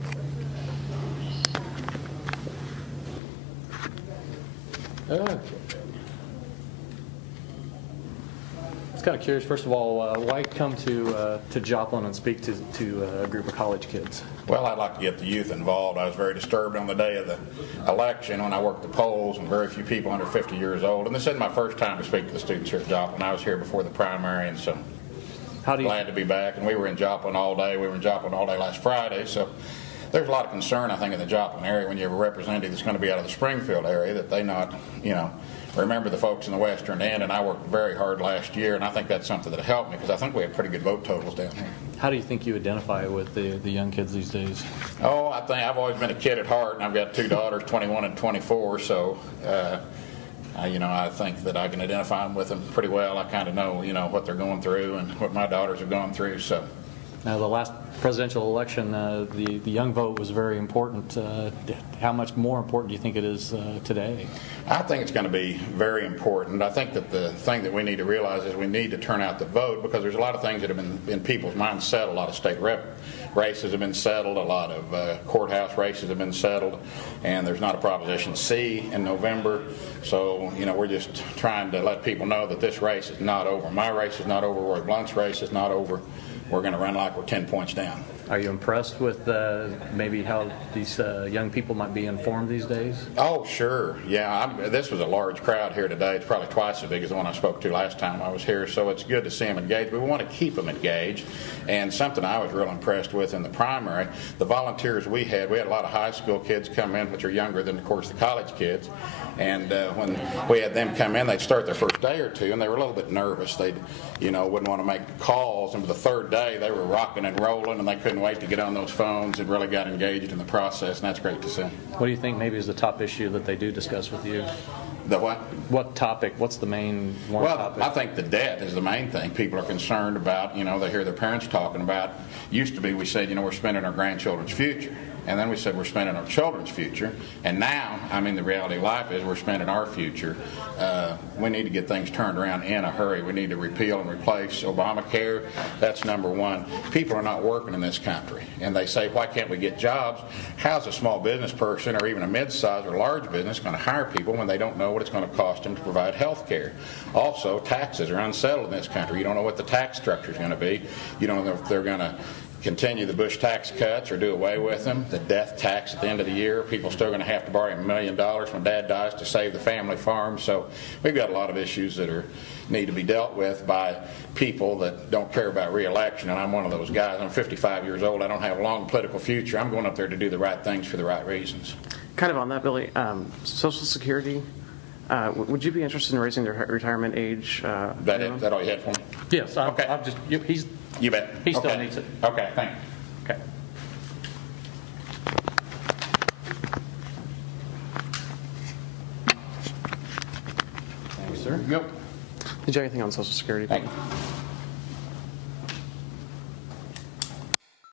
Okay. I was kind of curious, first of all, why come to Joplin and speak to a group of college kids? Well, I'd like to get the youth involved. I was very disturbed on the day of the election when I worked the polls, and very few people under 50 years old. And this isn't my first time to speak to the students here at Joplin. I was here before the primary, and so glad to be back. And we were in Joplin all day. We were in Joplin all day last Friday, so there's a lot of concern, I think, in the Joplin area when you have a representative that's going to be out of the Springfield area that they not, remember the folks in the western end. And I worked very hard last year, and I think that's something that helped me because I think we have pretty good vote totals down here. How do you think you identify with the young kids these days? Oh, I think I've always been a kid at heart, and I've got two daughters, 21 and 24, so I think that I can identify with them pretty well. I kind of know, what they're going through and what my daughters have gone through. So. Now, the last presidential election, the young vote was very important. How much more important do you think it is today? I think it's going to be very important. I think that the thing that we need to realize is we need to turn out the vote because there's a lot of things that have been in people's minds settled. A lot of state rep races have been settled. A lot of courthouse races have been settled. And there's not a Proposition C in November. So, we're just trying to let people know that this race is not over. My race is not over. Roy Blunt's race is not over. We're going to run like we're 10 points down. Are you impressed with maybe how these young people might be informed these days? Oh, sure. Yeah, this was a large crowd here today. It's probably twice as big as the one I spoke to last time I was here, so it's good to see them engaged. We want to keep them engaged. And something I was real impressed with in the primary, the volunteers we had a lot of high school kids come in, which are younger than, of course, the college kids. And when we had them come in, they'd start their first day or two, and they were a little bit nervous. They, wouldn't want to make calls. And for the third day, they were rocking and rolling, and they couldn't wait to get on those phones and really got engaged in the process, and that's great to see. What do you think maybe is the top issue that they do discuss with you? The what? What topic? What's the main one topic? I think the debt is the main thing people are concerned about. They hear their parents talking about. Used to be we said, we're spending our grandchildren's future. And then we said we're spending our children's future. And now, the reality of life is we're spending our future. We need to get things turned around in a hurry. We need to repeal and replace Obamacare. That's number one. People are not working in this country. And they say, why can't we get jobs? How's a small business person or even a mid-sized or large business going to hire people when they don't know what it's going to cost them to provide health care? Also, taxes are unsettled in this country. You don't know what the tax structure is going to be. You don't know if they're going to continue the Bush tax cuts or do away with them. The death tax at the end of the year, people are still going to have to borrow $1 million when Dad dies to save the family farm. So we've got a lot of issues that need to be dealt with by people that don't care about re-election, and I'm one of those guys. I'm 55 years old. I don't have a long political future. I'm going up there to do the right things for the right reasons. Kind of on that, Billy, Social Security, would you be interested in raising the retirement age? That all you had for me? Yes. Okay. You bet. He still needs it. Okay, thank you. Okay. Thank you, sir. Yep. Did you have anything on Social Security? Thank you.